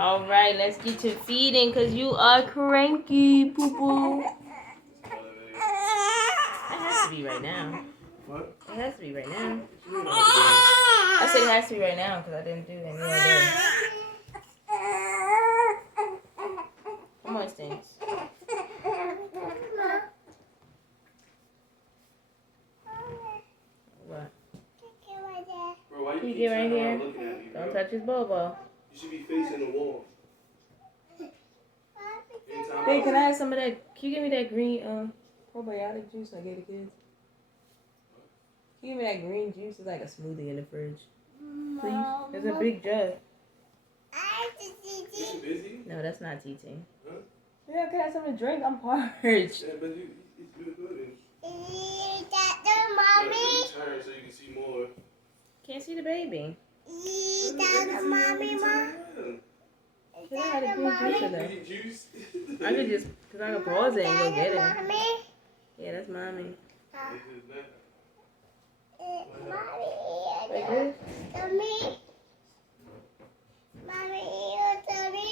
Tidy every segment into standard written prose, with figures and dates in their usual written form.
All right, let's get to feeding because you are cranky, poo-poo. It has to be right now. What? It has to be right now. I said it has to be right now because I didn't do any other day. Come on, Stings. What? Bro, why you get right here? Looking at me, bro? Don't touch his bobo. You should be facing the wall. Hey, can I have some of that? Can you give me that green probiotic juice I gave the kids? Can you give me that green juice? It's like a smoothie in the fridge. Please. There's a big jug. You busy? No, that's not teaching. Huh? Yeah, can I have something to drink? I'm parched. Yeah, but you good. Is that the mommy? Turn so you can see more. Can't see the baby. Is that the mommy, Mom? Is that the mommy? Juice? I could just, because I can pause it and go get it. Mommy? Yeah, that's mommy. Mommy, Like Mommy? Mommy, Mommy?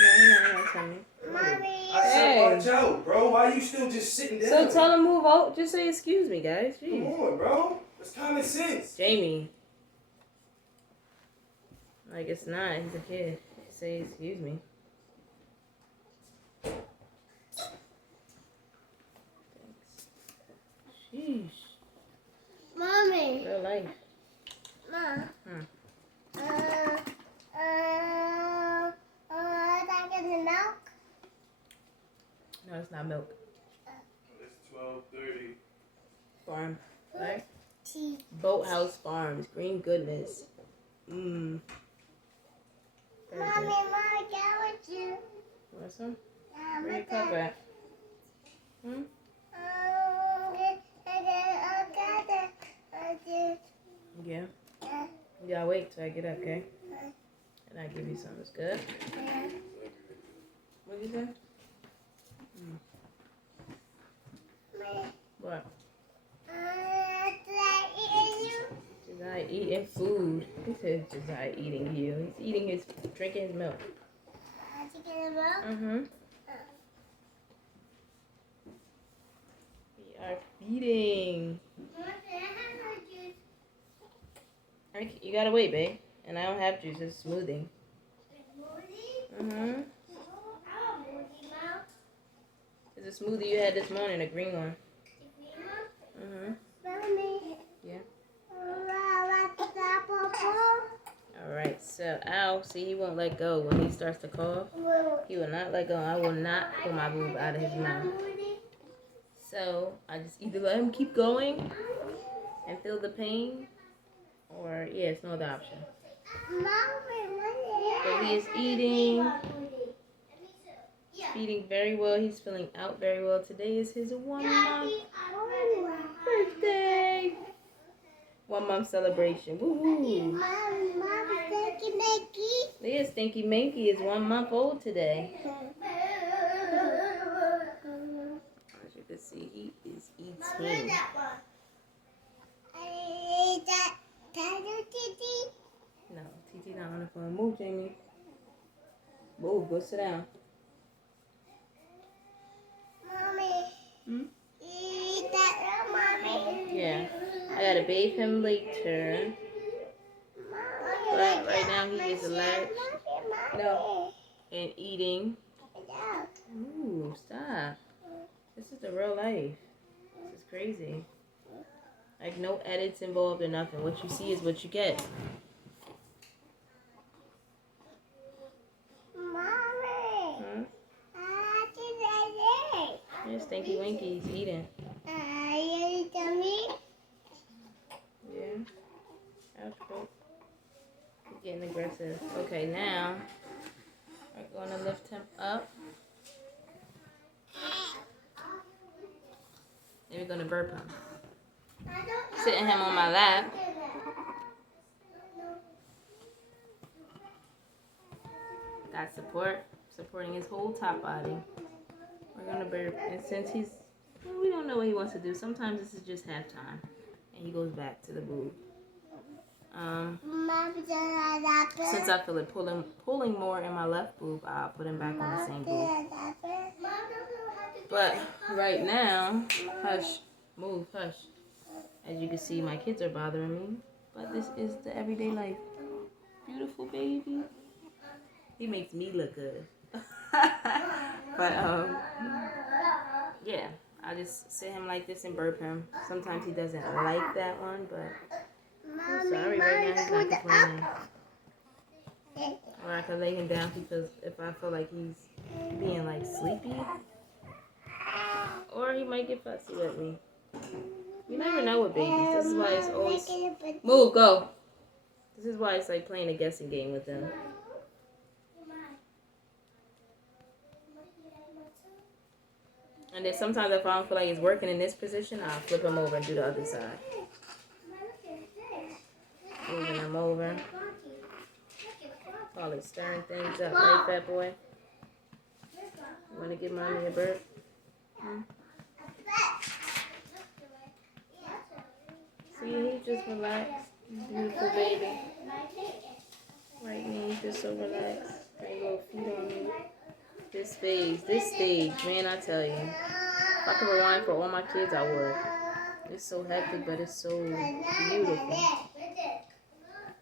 No, he's not gonna tell me. Mommy. I said watch out, bro. Why you still just sitting down? So tell him move out. Just say excuse me, guys. Jeez. Come on, bro. That's common sense. Jamie. Like it's not. He's a kid. Say excuse me. Sheesh. Mommy. Real life. Mom. That is milk? No, it's not milk. It's 12:30. Farm. Right? Tea. Boathouse Farms. Green goodness. Mmm. Mommy, Mommy, get with you. Want some? Where your cup at? Hmm? Yeah. You gotta wait till I get up, okay? And I'll give you some. It's good. What'd you say? What? Josiah eating food. He said Josiah eating you. He's drinking his milk. Mm-hmm. We are feeding. You gotta wait, babe. And I don't have juice. It's smoothie. Mm-hmm. It's a smoothie you had this morning, a green one. Mm-hmm. Yeah. Alright, so Al, see, he won't let go when he starts to cough. He will not let go. I will not pull my boob out of his mouth. So I just either let him keep going and feel the pain, or yeah, it's no other option. So he is eating. Eating very well. He's feeling out very well. Today is his 1 month birthday. 1 month celebration. Woo-hoo. Yeah, Stinky Minky is 1 month old today. As you can see, he is eating. No, TT not on the phone. Move, Jamie. Move, go sit down. Mommy. Hmm? Is that mommy? Yeah. I gotta bathe him later. But right now he is latched. No. And eating. Ooh, stop. This is the real life. This is crazy. Like no edits involved or nothing. What you see is what you get. Mommy. Hmm? Yeah, Stinky Winky, he's eating. Yeah. Ouch, bro. He's getting aggressive. Okay, now we're going to lift him up. And we're going to burp him. Sitting him on my lap. Got support. Supporting his whole top body. We're going to burp. And since we don't know what he wants to do. Sometimes this is just halftime. And he goes back to the boob. Since I feel it pulling more in my left boob, I'll put him back on the same boob. But right now, hush, move, hush. As you can see, my kids are bothering me. But this is the everyday life. Beautiful baby. He makes me look good. But yeah, I just sit him like this and burp him. Sometimes he doesn't like that one, but I'm sorry, right now he's not complaining. Or I could lay him down because if I feel like he's being like sleepy, or he might get fussy with me. You never know with babies. This is why it's always move, go. This is why it's like playing a guessing game with them. And then sometimes if I don't feel like it's working in this position, I'll flip him over and do the other side. Moving him over. Call it stirring things up, right, fat boy? You want to give mommy a burp? See, he just relaxed. Beautiful baby. Right now, he's just so relaxed. Got little feet on me. This stage, man, I tell you. If I could rewind for all my kids, I would. It's so hectic, but it's so beautiful.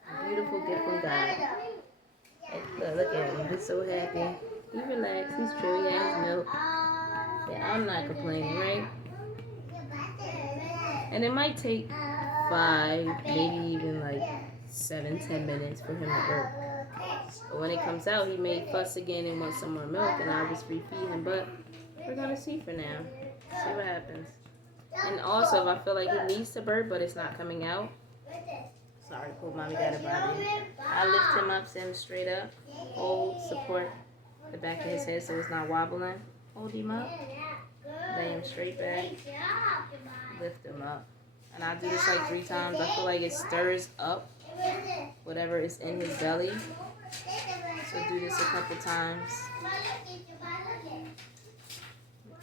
A beautiful gift from God. Look at him, he's so happy. He's relaxed, he's chill, he has milk. Yeah, I'm not complaining, right? And it might take 5, maybe even like 7-10 minutes for him to burp. But when it comes out, he may fuss again and want some more milk, and I'll just refeed him. But we're gonna see for now. See what happens. And also, if I feel like he needs to burp, but it's not coming out. Sorry, cool, mommy got it body. I lift him up, sit him straight up. Hold, support the back of his head so it's not wobbling. Hold him up. Lay him straight back. Lift him up. And I do this like 3 times. I feel like it stirs up whatever is in his belly. So do this a couple times.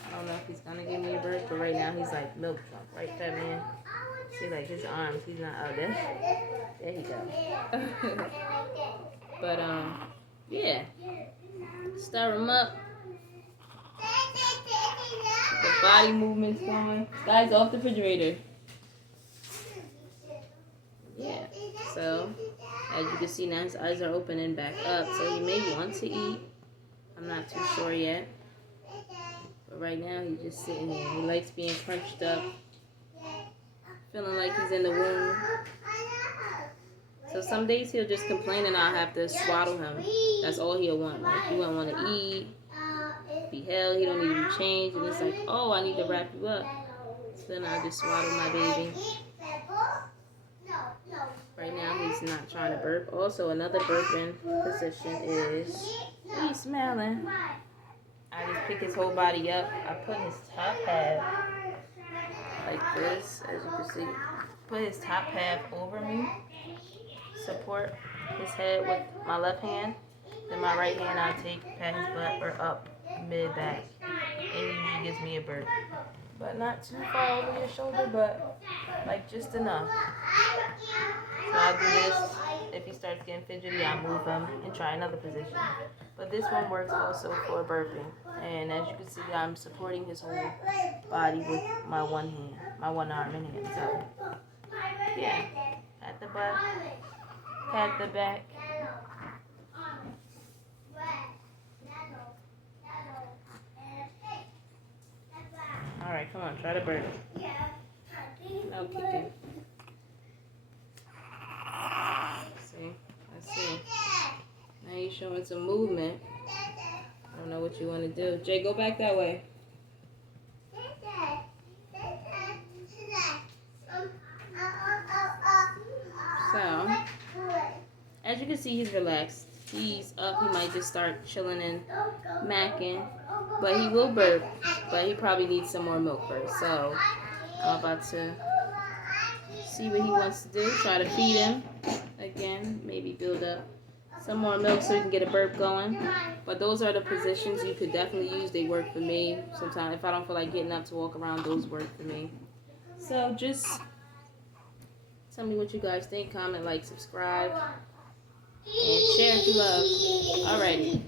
I don't know if he's gonna give me a burp, but right now he's like milk drunk, right, fat man? See, like his arms, he's not out there. There he goes. But yeah, stir him up. The body movement's going. Guys, off the refrigerator. Yeah. So as you can see now, his eyes are open and back up. So he may want to eat. I'm not too sure yet. But right now he's just sitting here. He likes being crunched up. Feeling like he's in the womb. So some days he'll just complain and I'll have to swaddle him. That's all he'll want. Like he won't want to eat, be held, he don't need to be changed. And it's like, oh, I need to wrap you up. So then I just swaddle my baby. Right now he's not trying to burp. Also another burping position is, he's smelling. I just pick his whole body up. I put his top half like this, as you can see. Put his top half over me. Support his head with my left hand. Then my right hand I take, pat his butt or up, mid-back. And he usually gives me a burp. But not too far over your shoulder, but like just enough. So I'll do this. If he starts getting fidgety, I'll move him and try another position. But this one works also for burping. And as you can see, I'm supporting his whole body with my one hand, my one arm and hand. So, yeah. Pat the butt, pat the back. All right, come on, try to burp. No kicking. See, let's see. Now you're showing some movement. I don't know what you want to do. Jay, go back that way. So, as you can see, he's relaxed. He's up. He might just start chilling and macking. But he will burp. But he probably needs some more milk first. So, I'm about to see what he wants to do. Try to feed him. Again, maybe build up some more milk so we can get a burp going. But those are the positions you could definitely use. They work for me. Sometimes if I don't feel like getting up to walk around, those work for me. So just Tell me what you guys think. Comment, like, subscribe, and share if you love. Alrighty.